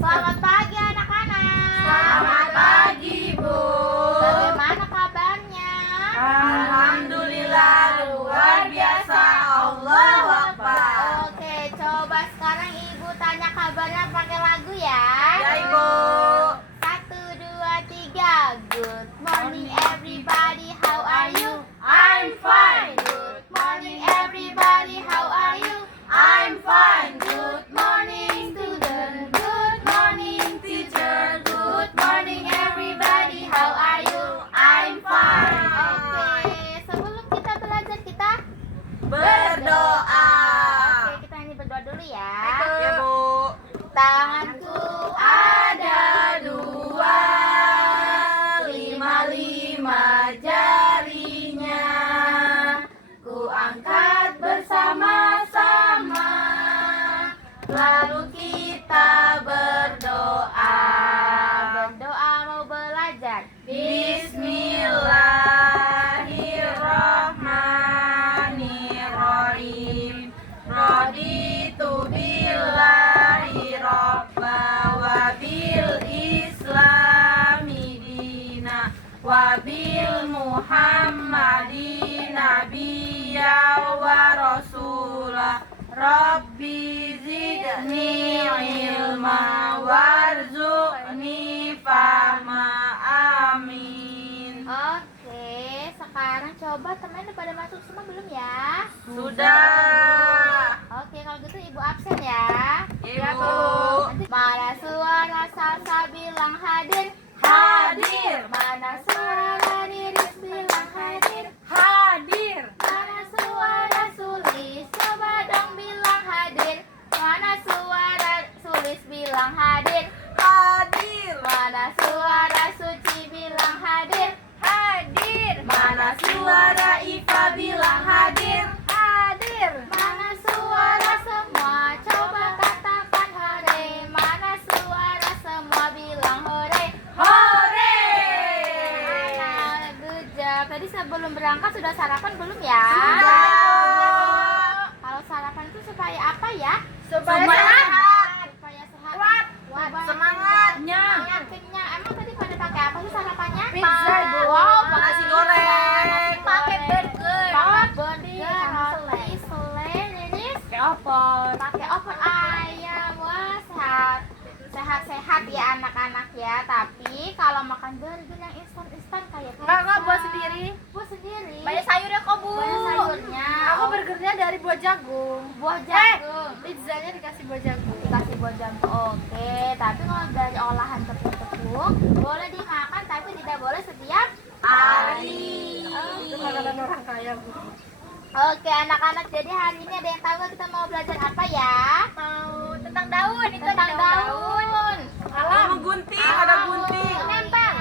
Selamat pagi anak-anak. Selamat pagi, Bu. Bagaimana kabarnya? Alhamdulillah luar biasa. Allahu Akbar. Oke, coba sekarang Ibu tanya kabarnya pakai lagu ya. Ya, Ibu. 1, 2, 3. Good morning everybody, how are you? I'm fine. Good morning everybody, how are you? I'm fine. Good morning student, good morning teacher, good morning everybody, how are you? I'm fine. Oke, sebelum kita belajar kita Berdoa. Oke, kita ini berdoa dulu ya. Ya, Bu. Tanganku Ada dua, lima jarinya. Ku angkat bersama-sama, lalu kita berdoa. berdoa mau belajar. Bismillahirrahmanirrahim. Raditu billahi robba wa bil islami dina wa bil muhammadin nabiyya wa rasulah. Rabbi zidni ilma warzuqni fahma. Amin. Oke, sekarang coba temen pada masuk semua belum ya? Sudah. Oke, kalau gitu Ibu absen ya. Iya, Bu. Nanti mana suara salsa bilang hadir. Hadir. Mana suara Riris bilang hadir. Hadir. Mana suara Sulis, coba dong bilang hadir. Mana suara Sulis bilang hadir. Hadir. Mana suara Suci bilang hadir. Hadir. Mana suara Iva bilang hadir. Hadir. Mana suara semua, coba katakan hore. Mana suara semua bilang hore. Hore. Mana, good job. Tadi sebelum berangkat sudah sarapan belum ya? Sudah. Kalau sarapan itu supaya apa ya? Supaya Supaya sehat. Supaya sehat. Kuat. Kuat. Semangat. Kenyang. Emang tadi pada pakai apa sih sarapannya? Pizza, Bu. Wow, Nasi goreng. Pakai burger. Pakai burger, roti, selai, Riris. Pakai opor. Pakai opor ayam. Wah, sehat. Sehat-sehat ya anak-anak ya. Tapi kalau makan burger yang instan-instan kayak Enggak, buat sendiri. Buat sendiri. Banyak sayurnya kok, Bu. Banyak sayurnya. Aku burgernya dari buah jagung. Buah jagung. Pizzanya dikasih buah jagung. Dikasih buah jagung. Oke, tapi kalau dari olahan tepung-tepung boleh dimakan tapi tidak boleh setiap hari. Oke. Itu makanan orang kaya, Bu. Oke, anak-anak, jadi hari ini ada yang tahu nggak kita mau belajar apa ya? Mau tentang daun, itu Tentang daun. Alam gunting, ada gunting. Menempel.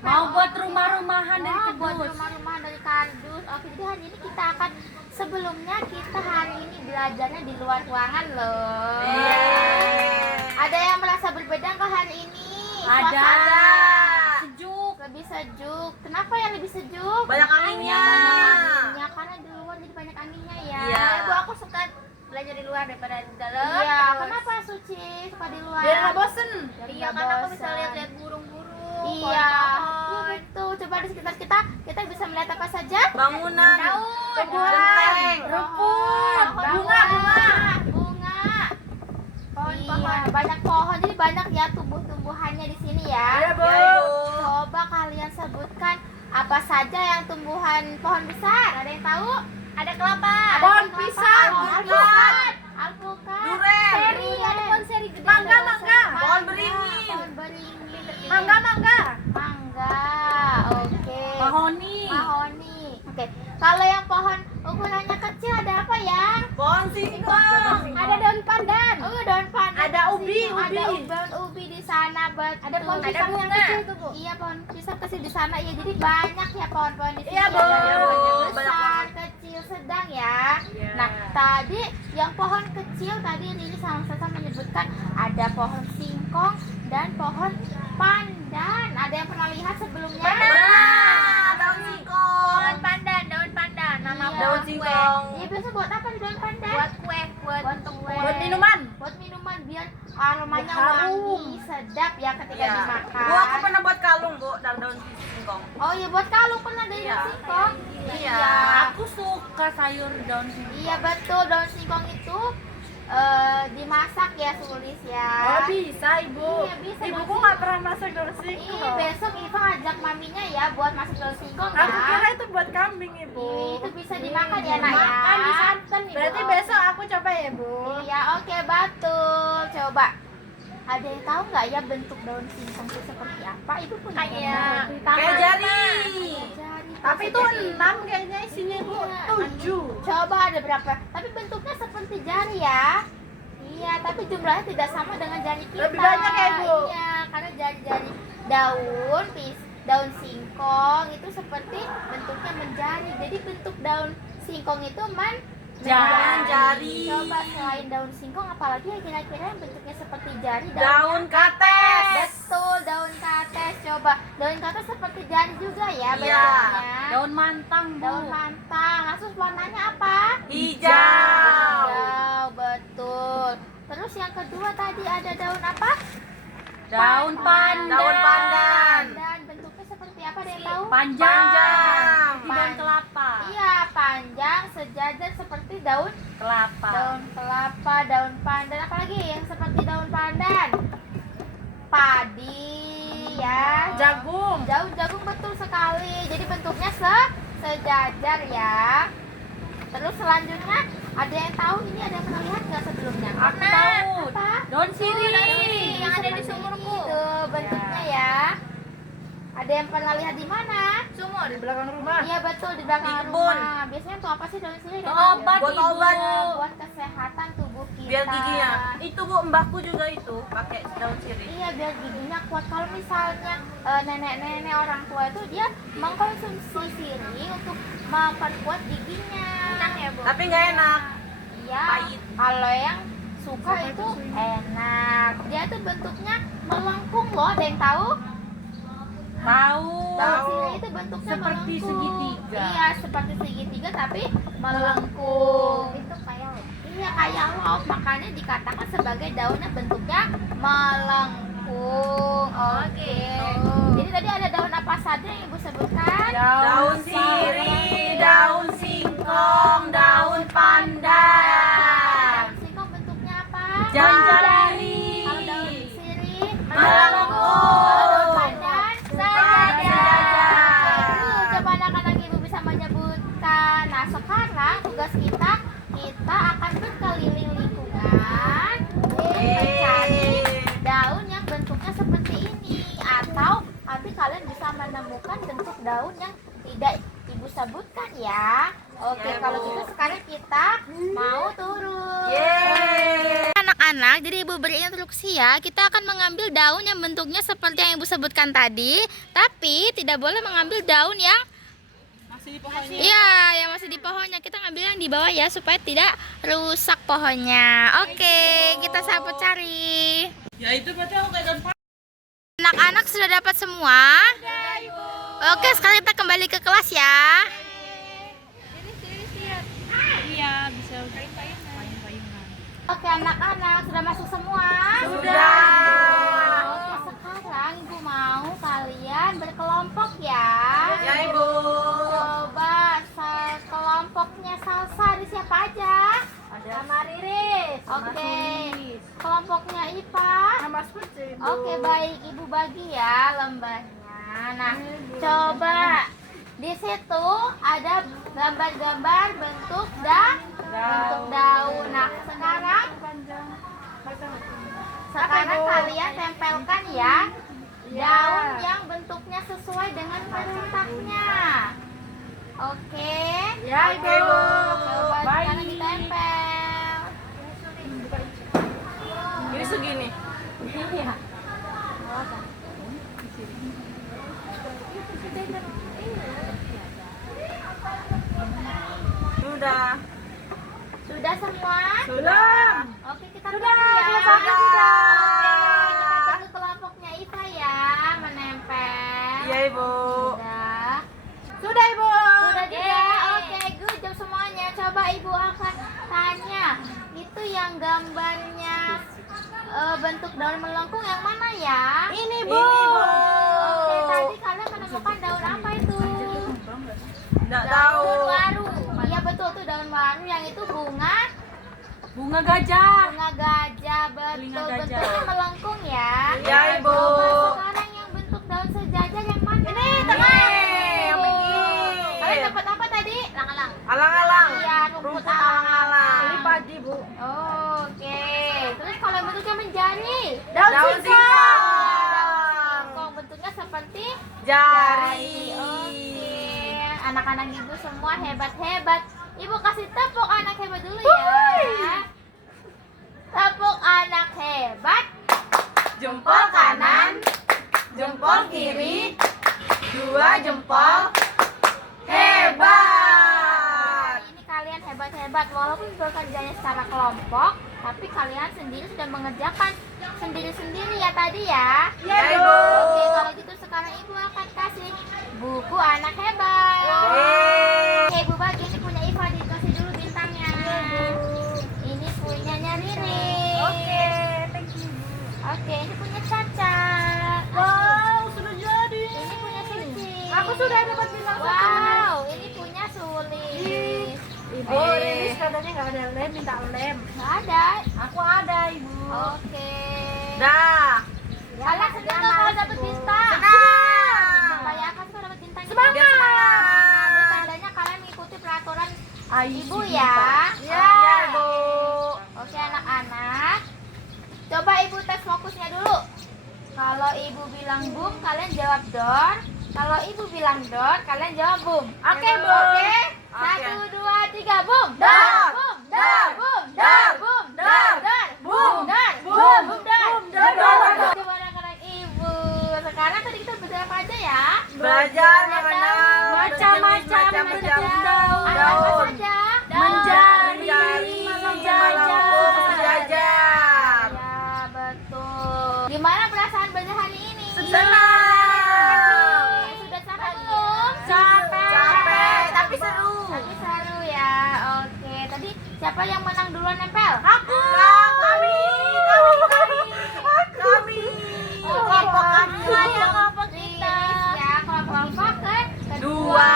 Mau buat rumah-rumahan dari Oh, buat kardus. rumah-rumahan dari kardus. Oke, jadi hari ini kita akan sebelumnya kita hari ini belajarnya di luar ruangan loh. Ada yang merasa berbeda nggak hari ini? Ada. Suasana. Sejuk. Lebih sejuk. Kenapa yang lebih sejuk? Banyak anginnya. Banyak anginnya karena di luar jadi banyak anginnya ya. Iya. Bu, aku suka belajar di luar daripada di dalam. Iya. Kenapa Suci suka di luar? Biar nggak bosen. Iya, karena aku bisa lihat-lihat burung-burung. Iya. Iya betul. Coba di sekitar kita bisa melihat apa saja? Bangunan. Daun, Genteng. rumput, Bunga. bunga. Pohon-pohon. Iya, banyak pohon. Jadi banyak ya tumbuh-tumbuhannya di sini ya. Iya, Bu. Coba kalian sebutkan apa saja yang tumbuhan pohon besar. Ada yang tahu? Ada kelapa. Ada Pohon kelapa, pisang, alpukat, alpukat, Duren. seri, ada pohon seri gede. Mangga, ada mangga. seri. Pohon beringin. Pohon beringin. Mangga. Mangga. Oke. Mahoni. Mahoni. Oke. Kalau yang pohon ukurannya kecil ada apa ya? Pohon singkong. Ada daun pandan. Oh, daun pandan. Ada ubi, Ada ubi. daun ubi di sana, betul. Ada pohon Ada pisang yang bunga. kecil tuh, Bu. Iya, pohon pisang kecil di sana ya. Jadi banyak ya pohon-pohon di sini. Iya, Bu. Ada yang Banyak besar, banget. kecil, sedang ya. Iya. Nah, tadi yang pohon kecil tadi Riri sama Sasa menyebutkan ada pohon singkong dan pohon pandan. Ada yang pernah lihat sebelumnya? Benar. Daun singkong. Daun pandan, daun pandan. Nama Iya. pohon Daun singkong. Iya, biasa buat apa di daun pandan? Buat kue, buat kue. buat minuman. Buat minuman biar aromanya Harum. wangi. sedap ya ketika Iya. dimakan. Bu, aku pernah buat kalung, Bu, dari daun singkong. Oh iya, buat kalung pernah dari Iya. daun singkong. Iya. Aku suka sayur daun singkong. Iya betul, daun singkong itu dimasak ya, Sulis ya. Oh bisa ibu. Iya, bisa, Ibuku daun nggak pernah masak daun Iya, singkong. besok Iva ajak maminya ya buat masak daun singkong ya. Aku kira itu buat kambing ibu. Itu bisa dimakan ya, Nak ya. Makan disantan ibu. Berarti Oh. besok aku coba ya bu. Iya, oke, betul. Coba. Ada yang tahu nggak ya bentuk daun singkong itu seperti apa? Ibu punya Kayak- gambar? Kayak jari. Jari. Tapi itu Jari. 6 kayaknya isinya bu. Iya, 7. Coba ada berapa? Tapi bentuknya seperti jari ya. Iya, tapi jumlahnya tidak sama dengan jari kita. Lebih banyak ya, Bu? Iya, karena jari-jari daun singkong itu seperti bentuknya menjari. Jadi bentuk daun singkong itu Menjari. Coba selain daun singkong apalagi ya kira-kira yang bentuknya seperti jari? Daun kates. Betul, daun kates. Coba daun kates seperti jari juga ya Iya. bentuknya. Daun mantang bu. Daun mantang. Langsung warnanya apa? Hijau. Hijau, betul. Terus yang kedua tadi ada daun apa? Daun pandan. Daun pandan. Dan bentuknya seperti apa? Ada yang tahu? Panjang. Panjang. Di daun kelapa. Iya, panjang, sejajar seperti daun Kelapa. kelapa, daun pandan. Apalagi yang seperti daun pandan? Padi, ya. Jagung. Jagung betul sekali. Jadi bentuknya sejajar ya. Terus selanjutnya ada yang tahu ini, ada yang pernah lihat nggak sebelumnya? Aku tahu. Apa? Daun sirih. Yang ada di sumurku. Itu bentuknya ya. Ada yang pernah lihat di mana? Sumur di belakang rumah. Iya betul, di belakang Di kebun. rumah. Biasanya untuk apa sih daun sirih? Obat, Buat Ibu. obat. Buat kesehatan tubuh kita. Biar giginya. Itu Bu, mbakku juga itu pakai daun sirih. Iya, biar giginya kuat. Kalau misalnya nenek-nenek orang tua itu dia mengkonsumsi sirih untuk memperkuat giginya. Enak ya, Bu? Tapi nggak enak. Iya. Pahit. Kalau yang suka itu enak. Dia tuh bentuknya melengkung loh. Ada yang tahu? Tahu. Daun sirih itu bentuknya Seperti melengkung. segitiga. Iya, seperti segitiga tapi melengkung. Itu kayak laut. Iya, kayak laut. Makanya dikatakan sebagai daunnya bentuknya melengkung. Oke. Jadi tadi ada daun apa saja yang Ibu sebutkan? Daun sirih, daun singkong, daun pandan. Daun singkong bentuknya apa? Jari. Kalau daun sirih Melengkung. Kalau daun pandan Sejajar. Coba anak-anak Ibu bisa menyebutkan. Nah, sekarang tugas kita akan berkeliling lingkungan mencari daun yang bentuknya seperti ini, atau nanti kalian bisa menemukan bentuk daun yang tidak Ibu sebutkan ya. Oke, Ya, kalau Bu. gitu sekarang kita mau turun. Yeay. Anak-anak, jadi Ibu beri instruksi ya. Kita akan mengambil daun yang bentuknya seperti yang Ibu sebutkan tadi, tapi tidak boleh mengambil daun yang Masih di pohonnya. iya, yang masih di pohonnya. Kita ngambil yang di bawah ya supaya tidak rusak pohonnya. Oke, kita sapu cari. Ya itu berarti aku kayak daun pandan. Anak-anak sudah dapat semua? Oke, sekarang kita kembali ke kelas ya. Iya bisa payung-payungan. Oke, anak-anak sudah masuk semua? Sudah. Oke, sekarang Ibu mau kalian berkelompok ya. Ya Ibu. Coba kelompoknya Salsa di siapa aja? Sama Riris. Oke. Kelompoknya Ipa. Sama Spurce. Oke, baik. Ibu bagi ya lembahnya. Nah, coba di situ ada gambar-gambar bentuk daun. Nah, sekarang kalian tempelkan ya daun yang bentuknya sesuai dengan perintahnya. Oke. Ya, Oke, Ibu. Coba Baik. sekarang ditempel. Ini segini. Iya. Sudah. Sudah semua? Sudah. Oke, kita Sudah, tunggu ya. sudah. Oke, kita tunggu kelompoknya Iva ya menempel. Iya Ibu. Sudah. Sudah Ibu. Sudah juga. Oke, good job semuanya. Coba Ibu akan tanya. Itu yang gambarnya bentuk daun melengkung yang mana ya? Ini Bu. Oke, tadi kalian menemukan daun apa itu? Nggak tahu. Daun waru. Iya betul tuh daun waru yang itu bunga Bunga gajah. betul. Telinga gajah. Bentuknya melengkung ya. Iya, Ibu. Coba sekarang yang bentuk daun sejajar yang mana? Ini tengah. yang ini. Kalian dapat apa tadi? Alang-alang. Alang-alang. Iya, rumput Rumput alang-alang. Ini padi, Bu. Oke. Terus kalau yang bentuknya menjadi? Daun singkong. Singkong bentuknya seperti Jari. Oke. Anak-anak ibu semua hebat-hebat. Ibu kasih tepuk anak hebat dulu ya. Tepuk anak hebat. Jempol kanan, jempol kiri, 2 jempol. Hebat. Ini kalian hebat-hebat walaupun bekerjanya secara kelompok, tapi kalian sendiri sudah mengerjakan sendiri-sendiri ya tadi ya. Iya, Ibu. Oke, kalau gitu sekarang ibu akan kasih buku anak hebat. Yeay. Oke, ibu bagi ini punya Iva, dikasih dulu bintangnya. Ini punyanya Riri. Oke, thank you. Oke, ini punya Caca. Wow, sudah jadi. Ini punya Cici. Aku sudah dapat bintang satu. Wow, ini punya Sulis. Ibu, Riris katanya nggak ada lem, minta lem. Nggak ada. Aku ada, Ibu. Oke. Dah. Kalian senang nggak kalau dapat bintang? Senang. Kayak apa sih kalau dapat bintang? Biar semangat. Ini tandanya kalian mengikuti peraturan ibu Ibu ya. Iya, Bu. Oke anak-anak. Coba ibu tes fokusnya dulu. Kalau ibu bilang boom, kalian jawab door. Kalau ibu bilang door, kalian jawab boom. Oke, Bu. Oke. 1, 2, 3, boom. Door. Boom. Door. Boom. Door. Boom. Door. Door. Boom. Door. Boom. Boom. Door. Door. Door. Coba anak-anak ibu. Sekarang tadi kita belajar apa aja ya? Belajar mengenal Macam-macam bentuk daun. Apa saja? Menjari, melengkung, sejajar. Ya, betul. Gimana perasaan belajar hari ini? Senang. Sudah capek belum? Capek, tapi seru. Tapi seru ya. Oke, tadi siapa yang menang duluan nempel? Aku. Kami. Kelompok kami. Ayo kelompok kita. Ya, kelompok Iva ke kedua. Dua.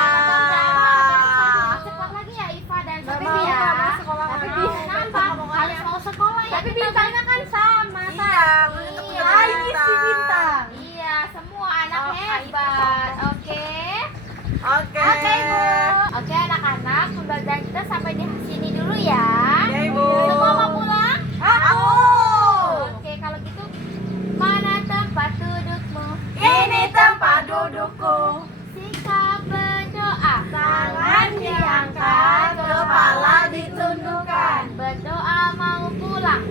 Cepat lagi ya Iva dan Nggak Sofi mau, ya. nggak mau sekolah Tapi lagi. kenapa? Harus mau sekolah ya. Tapi Kita bintangnya kan sama, Iya, Iya. Ini si bintang. Iya, semua anak Oh, hebat. Oke. Oke. Oke, Ibu. Oke, anak-anak, pembelajaran kita sampai di sini dulu ya. Ya, Ibu. Semua mau pulang? Aku. Oke, kalau gitu mana tempat dudukmu? Ini tempat dudukku. Sikap berdoa. Tangan diangkat, kepala ditundukkan. Berdoa mau pulang.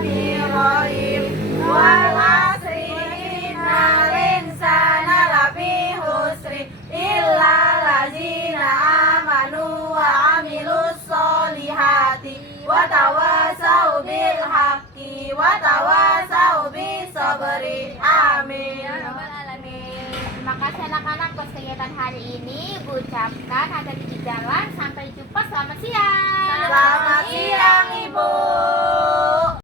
Bismillahirrahmanirrahim. Wal asri innal insana lafi husri illa lazina amanu wa amilus solihati wa tawasau bil haqqi wa tawasau bis sabri. Amin. Terima kasih anak-anak atas kegiatan hari ini. Ibu ucapkan hati-hati di jalan. Sampai jumpa. Selamat siang. Selamat siang, Ibu.